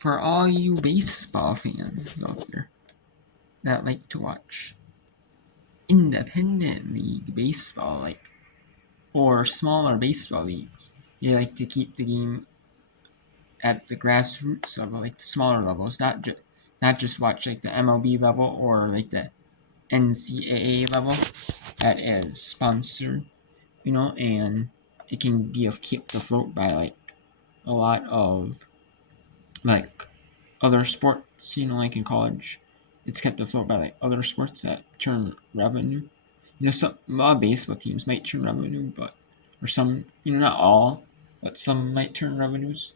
for all you baseball fans out there that like to watch independent league baseball, like, or smaller baseball leagues, they like to keep the game at the grassroots level, like the smaller levels, not just watch like the MLB level or like the NCAA level that is sponsored, and it can be kept afloat by like a lot of like other sports, like in college, it's kept afloat by like other sports that turn revenue. A lot of baseball teams might turn revenue, or some, not all, but some might turn revenues.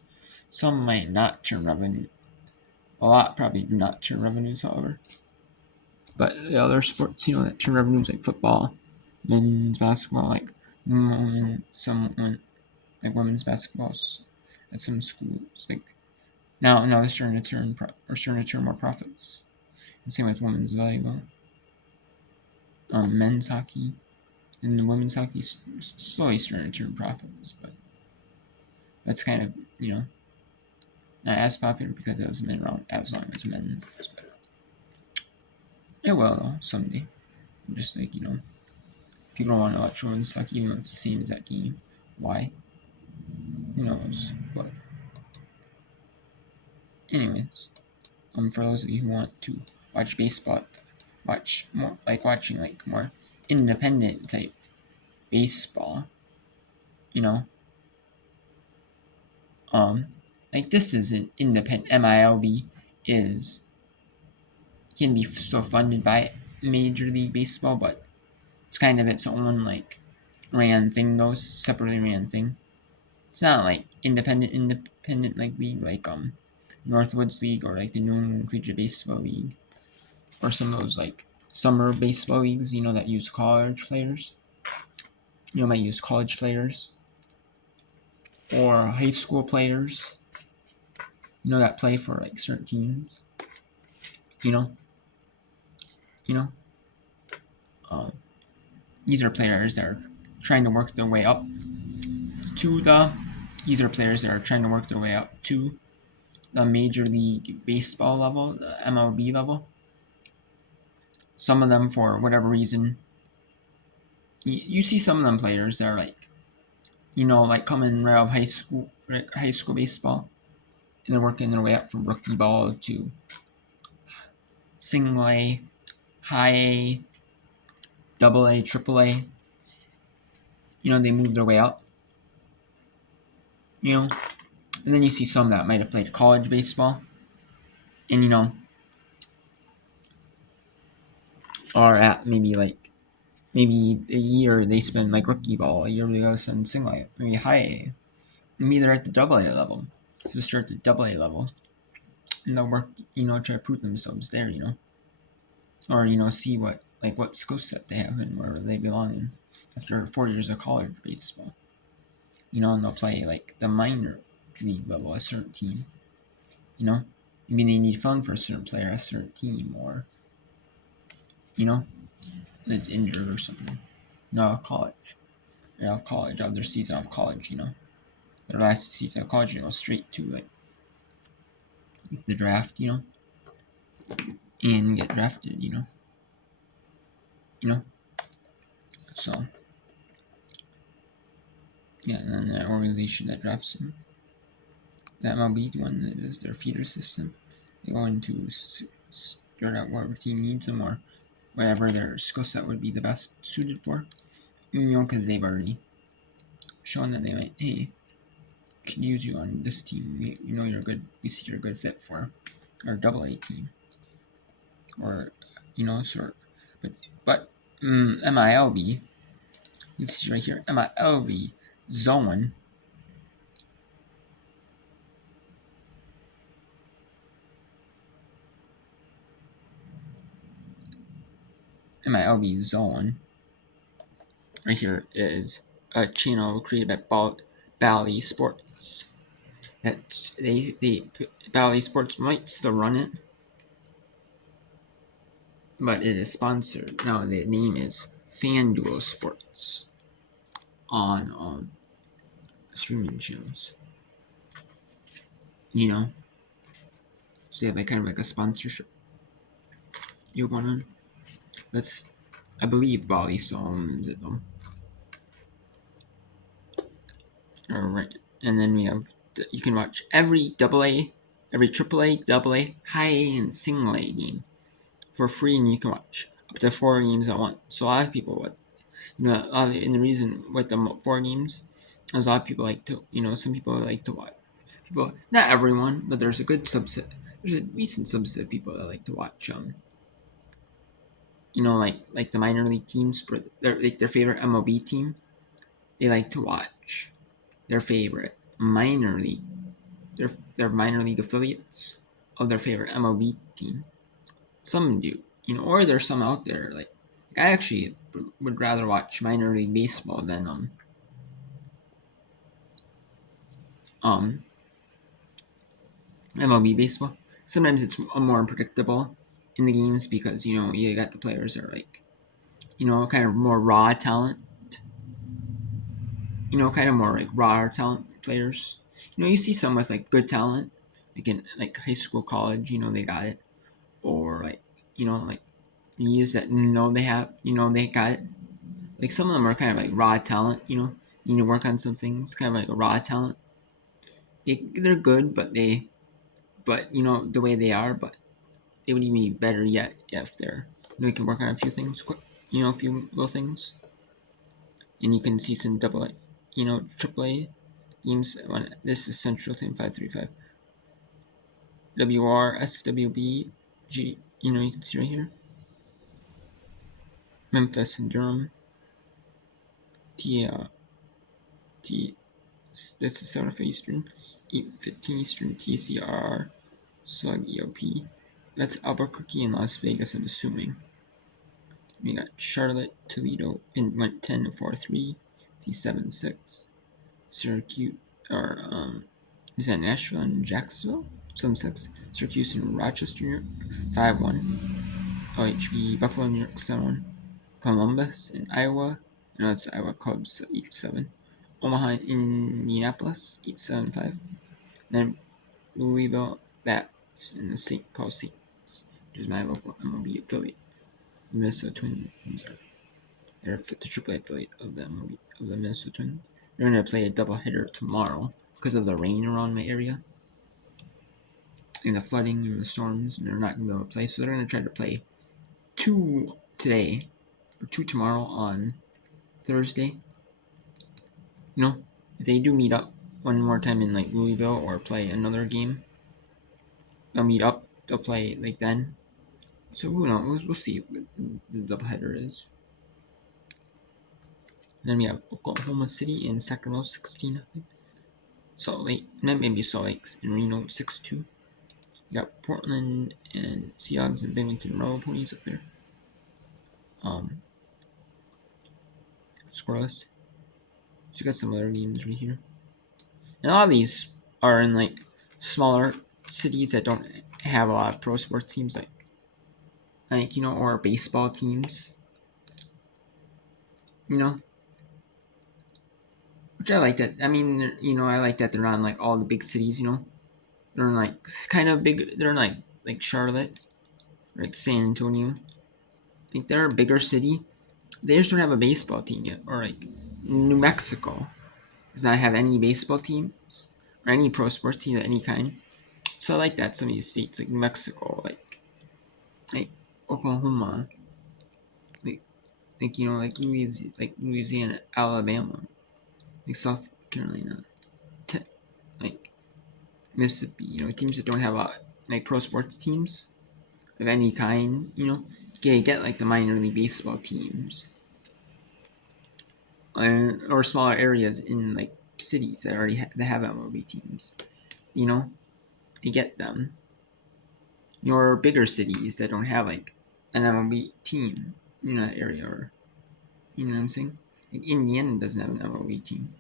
Some might not turn revenue. A lot probably do not turn revenues, however. But the other sports, that turn revenues, like football, men's basketball, like women's basketball at some schools, like now they're starting to turn more profits. And same with women's volleyball, men's hockey, and the women's hockey slowly starting to turn profits, but that's kind of not as popular because it hasn't been around as long as men's. But it will someday. Just like people don't want to watch women's hockey even though it's the same as that game. Why? Who knows? But anyways, for those of you who want to watch baseball, watch more watching like more independent type baseball, like this is an independent MILB can be still funded by Major League Baseball, but it's kind of its own like ran thing, though, separately ran thing. It's not like independent like league like Northwoods League or like the New England Collegiate Baseball League or some of those like summer baseball leagues, that use college players. Might use college players or high school players. That play for like certain teams. These are players that are trying to work their way up to the. These are players that are trying to work their way up to the Major League Baseball level, the MLB level. Some of them, for whatever reason, you see some of them players that are like, like coming right out of high school baseball, and they're working their way up from rookie ball to single A, high A, double A, triple A. They move their way up. And then you see some that might have played college baseball, and are at maybe a year they spend like rookie ball, a year they go spend single A, maybe high A. Maybe they're at the double A level. So start at the double A level. And they'll work, try to prove themselves there, Or, see what skill set they have and where they belong in after 4 years of college baseball. And they'll play like the minor league level, a certain team. Maybe they need fun for a certain player, a certain team, or that's injured or something. College. They're out of college, out of their season of college, Their last season of college, straight to like the draft, and get drafted, So yeah, and then that organization that drafts them, that MLB one that is their feeder system, they go into start out whatever team needs them or whatever their skill set would be the best suited for, because they've already shown that they might, hey, can use you on this team. You're good. We see you're a good fit for our double A team, or but MILB. You see right here, MILB zone. MILB zone. Right here is a channel created by Bally Sports. That Bally Sports might still run it, but it is sponsored. Now the name is FanDuel Sports on streaming channels. So they have like kind of like a sponsorship you going on. That's, I believe Bally still owns it though. Alright, and then we have, you can watch every AA, every AAA, AA, high A, and single A game for free, and you can watch up to 4 games at once. So a lot of people would, and the reason with the 4 games is a lot of people like to, some people like to watch. People, not everyone, but there's a good subset. There's a decent subset of people that like to watch. Like the minor league teams for their favorite MLB team. They like to watch their favorite minor league, their minor league affiliates of their favorite MLB team. Some do, or there's some out there like I actually would rather watch minor league baseball than MLB baseball. Sometimes it's more unpredictable in the games because you got the players that are like kind of more raw talent, kind of more like raw talent players. You see some with like good talent, like in like high school, college, they got it, or like like years that they have, they got it. Like some of them are kind of like raw talent, you need to work on some things, kind of like a raw talent. They're good, but the way they are, but they would even be better yet if they're, they can work on a few things quick, a few little things, and you can see some double A, triple A teams. This is Central Team 535, WR, SWB, G. You can see right here, Memphis and Durham, T. T. This is 7:05 Eastern, 8:15 Eastern, TCR, Slug EOP. That's Albuquerque and Las Vegas, I'm assuming. We got Charlotte, Toledo, and went 10-4-3, T7-6. Syracuse, or is that Nashville and Jacksonville? 7-6. Syracuse and Rochester, New York, 5-1. OHV, Buffalo, New York, 7-1. Columbus and Iowa, it's Iowa Cubs, 8-7. Omaha and Indianapolis, 8-7-5. Then Louisville Bats and the St. Paul Saints, which is my local MLB affiliate. Minnesota Twins they're the AAA affiliate of the MLB, of the Minnesota Twins. They're going to play a doubleheader tomorrow because of the rain around my area and the flooding and the storms, and they're not going to be able to play. So they're going to try to play 2 today or 2 tomorrow on Thursday. If they do meet up one more time in like Louisville or play another game, they'll meet up. They'll play like then. So who knows? We'll see what the doubleheader is. And then we have Oklahoma City and Sacramento 16, I think. Salt Lake, maybe Salt Lake and Reno 6-2. You got Portland and Seahawks and Binghamton Royal Ponies up there. Scoreless. So you got some other games right here. And a lot of these are in like smaller cities that don't have a lot of pro sports teams, like or baseball teams. Which I like that. I mean, I like that they're not in like all the big cities. They're in like kind of big. They're in like Charlotte, or like San Antonio. Like they're a bigger city. They just don't have a baseball team yet. Or like New Mexico does not have any baseball teams or any pro sports team of any kind. So I like that some of these states like New Mexico, like Oklahoma, like Louisiana, Alabama, like South Carolina, like Mississippi. Teams that don't have like pro sports teams of any kind. Get like the minor league baseball teams, or smaller areas in like cities that already that have MLB teams. You get them. Or bigger cities that don't have like an MLB team in that area, or what I'm saying. Like Indiana doesn't have an MLB team,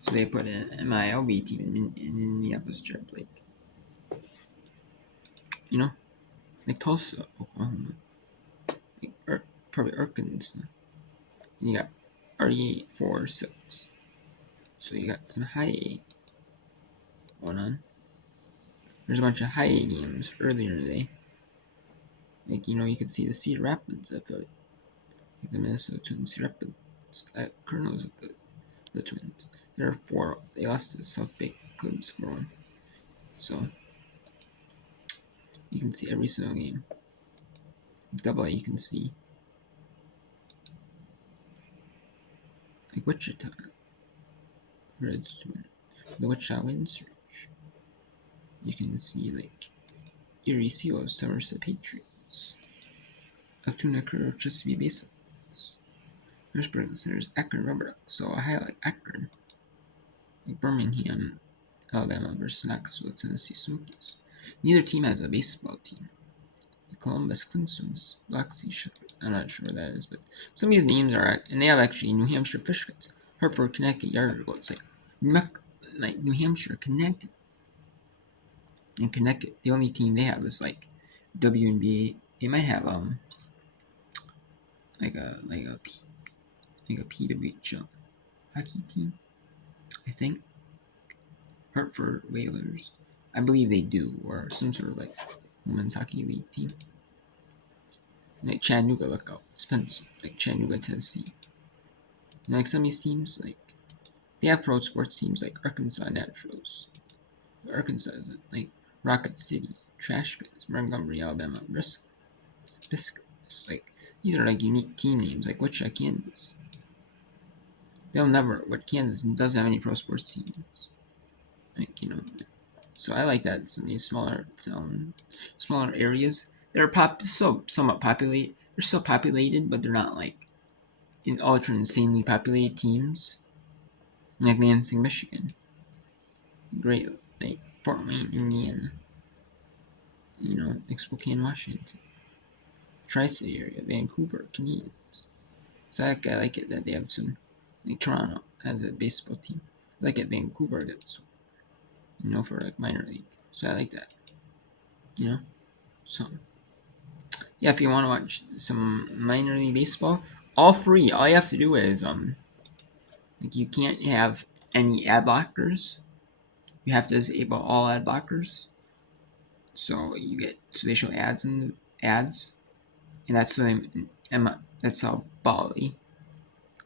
so they put an MILB team in Indianapolis, like like Tulsa, Oklahoma, like probably Arkansas. And you got RE846, so you got some high A going on. There's a bunch of high A games earlier in the day. Like, you could see the Cedar Rapids affiliate. Like the Minnesota Twins, Cedar Rapids, Colonels affiliate. The Twins. Therefore, they lost to the South Bay Cubs 4-1. So, you can see every single game. Double A, you can see. Like Wichita. Reds win. The Wichita wins. You can see, like, Erie Seals, Somerset Patriots. Altoona Career Chesapeake Base. Harrisburg Centers, Akron Rubber. So I highlight Akron. Like Birmingham, Alabama versus Knoxville, Tennessee Smokies. Neither team has a baseball team. Columbus Clinsons, Biloxi Shepherd. I'm not sure what that is, but some of these names are, and they have actually New Hampshire Fish Guides, Hartford, Connecticut, Yard Goats, like New Hampshire, Connecticut, and Connecticut. The only team they have is like WNBA. They might have like a PWHL hockey team. I think Hartford Whalers. I believe they do, or some sort of like women's hockey league team. Like Chattanooga, look out. Spencer, like Chattanooga, Tennessee. And like some of these teams, like they have pro sports teams like Arkansas Naturals. Arkansas is like Rocket City, Trash Bins, Montgomery, Alabama, Biscuits. Like these are like unique team names, like Wichita, Kansas. They'll never. What Kansas doesn't have any pro sports teams. Like so I like that some of these smaller areas. They're somewhat populated. They're still populated, but they're not like in ultra insanely populated teams. Like Lansing, Michigan. Great, like Fort Wayne, Indiana. Like Spokane, Washington. Tri-State area, Vancouver, Canadians. So I like it that they have some. Like Toronto has a baseball team. I like it Vancouver gets, for like minor league. So I like that. So yeah, if you want to watch some minor league baseball, all free. All you have to do is like you can't have any ad blockers. You have to disable all ad blockers. So they show ads and that's how Bally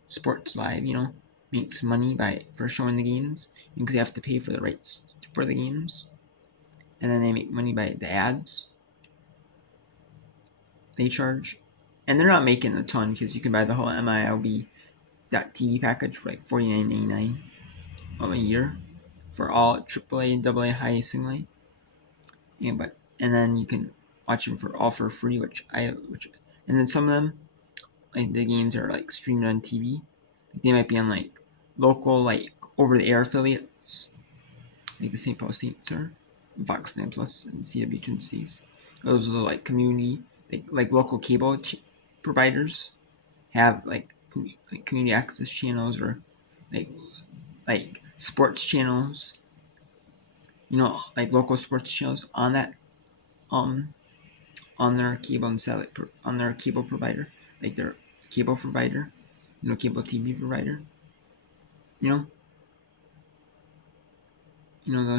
Sports Live, makes money for showing the games, because they have to pay for the rights for the games, and then they make money by the ads they charge, and they're not making a ton because you can buy the whole MILB.TV package for like $49.99 a year for all AAA and AA high single A. And then you can watch them for free, and then some of them, like the games are like streamed on TV. Like they might be on like local, like over the air affiliates, like the St. Paul Saints or Fox 9 Plus and CW Twin Cities. Those are like community, like local cable providers have like community access channels, or like sports channels. Like local sports channels on that on their cable and satellite on their cable provider, like their cable provider, cable TV provider. They'll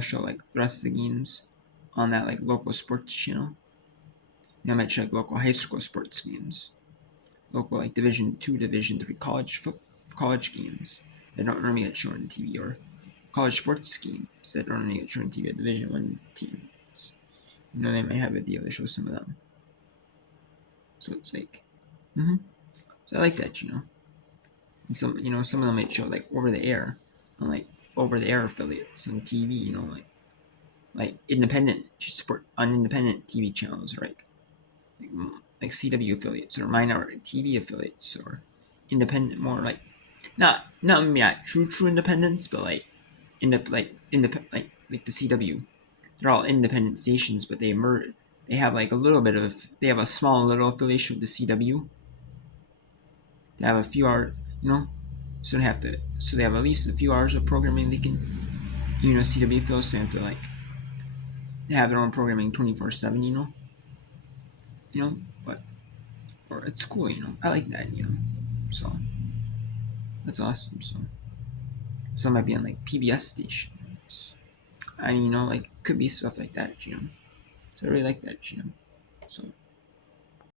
show like the rest of the games on that like local sports channel. I might show like local high school sports games, local like Division 2, Division 3 college games that don't normally get shown on TV, or college sports games that don't normally get shown on TV at Division 1 teams. They might have a deal to show some of them. So it's like, so I like that, And some of them might show like over the air, on like over the air affiliates on TV, like independent sport on independent TV channels, or like CW affiliates or minority TV affiliates, or independent, more like not true independence, but like like the CW. They're all independent stations, but they have like a little bit of they have a small little affiliation with the CW. They have a few hours, so they have at least a few hours of programming they can, CW feels, so they have to like they have their own programming 24/7, but or it's cool, I like that, so that's awesome. So some might be on like PBS stations, And like could be stuff like that. So I really like that.